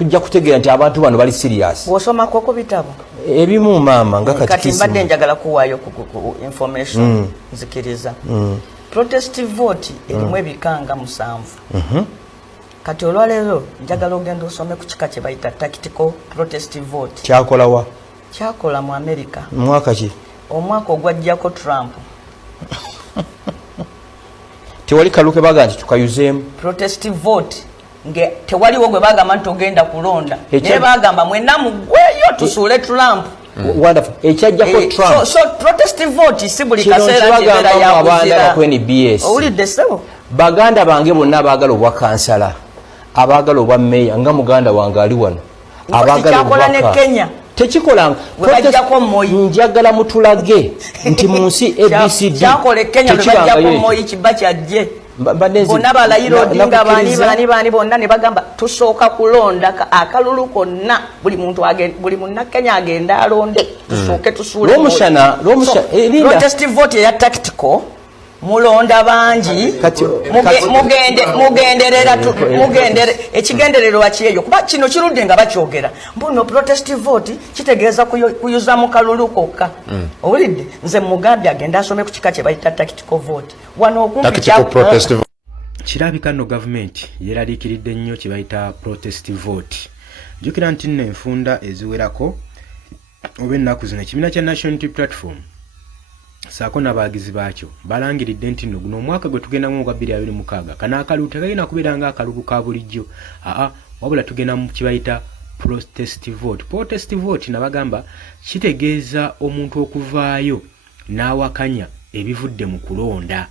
tujja kutegeera nti abantu bano bali serious. Bw'osoma koko bitabo ebimu maama nga kati mbadde njagala kuwaayo ku information nzikiriza. Protest vote erimu ebikanga 7. Kati olwaleero njagala ogenda osome ku kika kye bayita tactical protest vote. Kyakola wa? Kyakola mu America. Mwaka ki? Omwaka ogwajjako Trump. Tewali kaluke baga nti tukayuzeemu. Protest vote nge tewaliwo gwe bagamba nti ogenda kulonda. Naye bagamba mwenna mugweyo tusuule Trump. Wonderful. Ekyajjako Trump. So protest vote si buli kaseera kibeera ya kuzira. Owulidde sebo? Baganda bange bonna abaagala obwa kansala, abaagala obwa meya nga muganda wange ali wano. Abaagala obwa ne Kenya. Tekikola bajjako Moyi. Njagala mutulage nti mu nsi ABCD. Kyakole Kenya bajjako Moyi kiba kyajje. Bonna balayiro Odinga bani bonna ne bagamba tusooka kulonda akalulu konna buli munna Kenya agenda alonde tusooke tusuule. Protest vote ya tactical mulonda bangi mugendere ekigenderero wakiyeyo kuba kino kirudde nga bakyogera mbuno protest vote kitegeeza kuyuza mu kalulu kokka. Owulidde nze Mugabe agenda asome ku kika kye bayita tactical vote wano okumpi kirabika no government yeraliikiridde nnyo kye bayita protest vote. Jjukira nti nno enfunda eziwerako oba ennaku zino ekibiina kya National Unity Platform saako n'abagizi baakyo balangiridde nti nno guno omwaka gwe tugenda mu 2026 kana akalulu tekagenda kubeera nga akalulu ka bulijjo. Wabula tugenda mu kibayita protest vote. Protest vote nabagamba kitegeeza omuntu okuvaayo n'awakanya ebivudde mu kulonda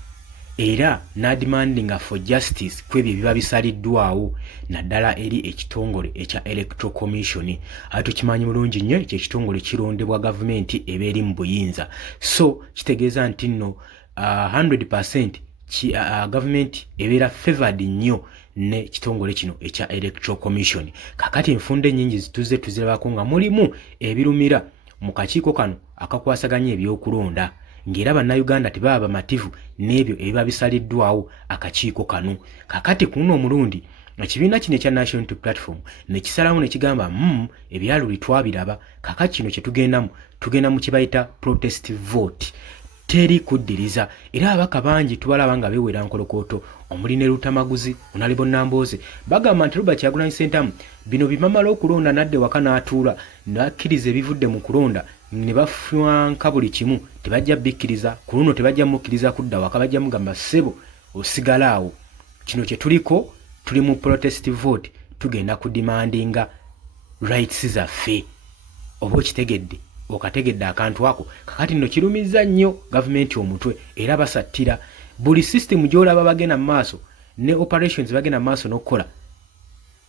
era demanding for justice kwebyo biba bisaliddwawo naddala eri ekitongole ekya Electoral Commission. Tukimanyi bulungi nnyo ekyo ekitongole kirondebwa gavumenti ebeeri mu buyinza. So kitegeeza nti nno 100% gavumenti ebeera favored nnyo ne kitongole kino ekya Electoral Commission. Kakati enfunda ennyingi zituze tuzirabako nga mulimu ebirumira mu kakiiko kano akakwasaganya ebyokulonda ng'era bannayuganda tebaba bamativu n'ebyo ebiba bisaliddwawo akakiiko kano. Kakati kuno omulundi ekibiina kino ekya National Unity Platform ne kisalawo ne kigamba ebyaluli twabiraba kakati kino kye tugenda mu kibayita protest vote. Teri kuddiriza era abaka bangi tubalaba nga beewera nkolokooto omuli ne Lutamaguzi Onalebo Nambooze bagamba nti Robert Kyagulanyi Ssentamu bino bimamala okulonda nadde waka n'atuula n'akkiriza ebivudde mu kulonda ne bafwanka buli kimu tebajja bikkiriza ku luno tebajja mukkiriza kudda waka bajja mugamba ssebo osigalaawo. Kino kye tuliko tuli mu protest vote tugenda kudimandinga rights zaffe. Oba okitegedde okategedde akantu ako kakati nno kirumiza nnyo gavumenti omutwe era basattira buli system gy'olaba bagenda mu maaso ne operations bagenda mu maaso n'okukola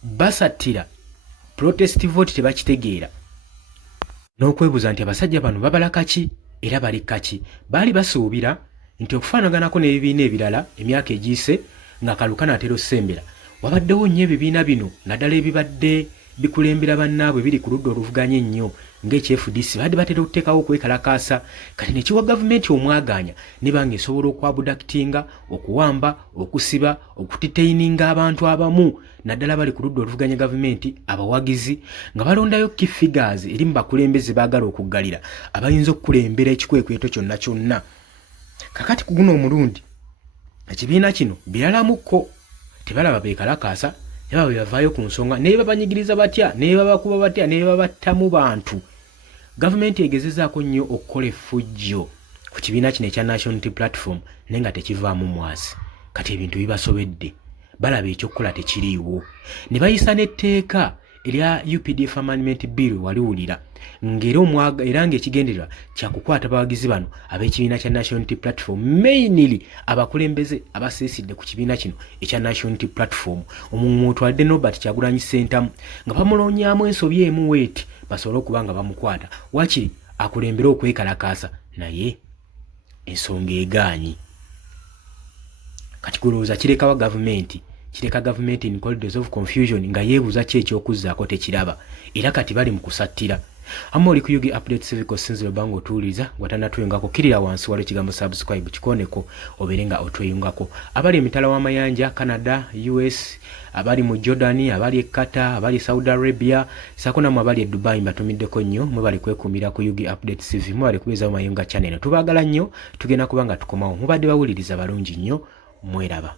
basattira protest vote tebakitegeera n'okwebuuza nti abasajja bano babala kaki era bali kaki. Baali basuubira nti okufaanaganako n'ebibiina ebirala emyaka egiyise nga kalukana atera osembera wabaddewo nnyo ebibiina bino naddala ebibadde bikulembera bannaabwe biri ku ludda oluvuganya ennyo ng'ekyFDC badde batera okuteekawo okwekalakaasa kati ne kiwa gavumenti omwaganya ne banga esobola okwabudakitinga okuwamba okusiba okutiteininga abantu abamu naddala bali ku ludda oluvuganya gavumenti abawagizi nga balondayo key figures eri mu bakulembeze baagala okuggalira abayinza okukulembera ekikwekweto kyonna kyonna. Kakati ku guno omulundi ekibiina kino biralamuko tebalaba beekalakaasa yaba bavaayo ku nsonga ne babanyigiriza batya ne babakuba batya ne babattamu bantu. Gavumenti egezezaako nnyo okukola effujjo ku kibiina kino ekya National Unity Platform naye nga tekivaamu mwasi. Kati ebintu bibasobedde balaba ekyokukola tekiriiwo ne bayisa n'etteeka erya UPDF Amendment Bill waliwulira era ng'ekigendererwa kyakukwata abawagizi bano ab'ekibiina kya National Unity Platform mainly abakulembeze abasiisidde ku kibiina kino ekya National Unity Platform omutwadde Robert Kyagulanyi Ssentamu nga bamulonyamu ensobi emu weeti basobole okuba nga bamukwata wakiri akulembera okwekalakaasa naye ensonga egaanyi. Kati kulowooza kireka gavumenti in corridors of confusion nga yeebuuza ki ekyokuzzaako tekiraba era kati bali mu kusattira Amoli ku Yugi Updates TV ko sinziro bango otuuliza watana tuyungako kirira wansi wale kigambo subscribe kikoneko oberenga otuyungako. Abali emitala w'amayanja Canada, US, abali mu Jordan, abali Qatar, abali Saudi Arabia, sakona mu abali Dubai mbatumiddeko nnyo mubali kwekumira ku Yugi Updates TV mubali kubeza mayunga channel. Tubagala nnyo tugenda kubanga tukomawo mubadde bawuliriza balungi nnyo mweraba.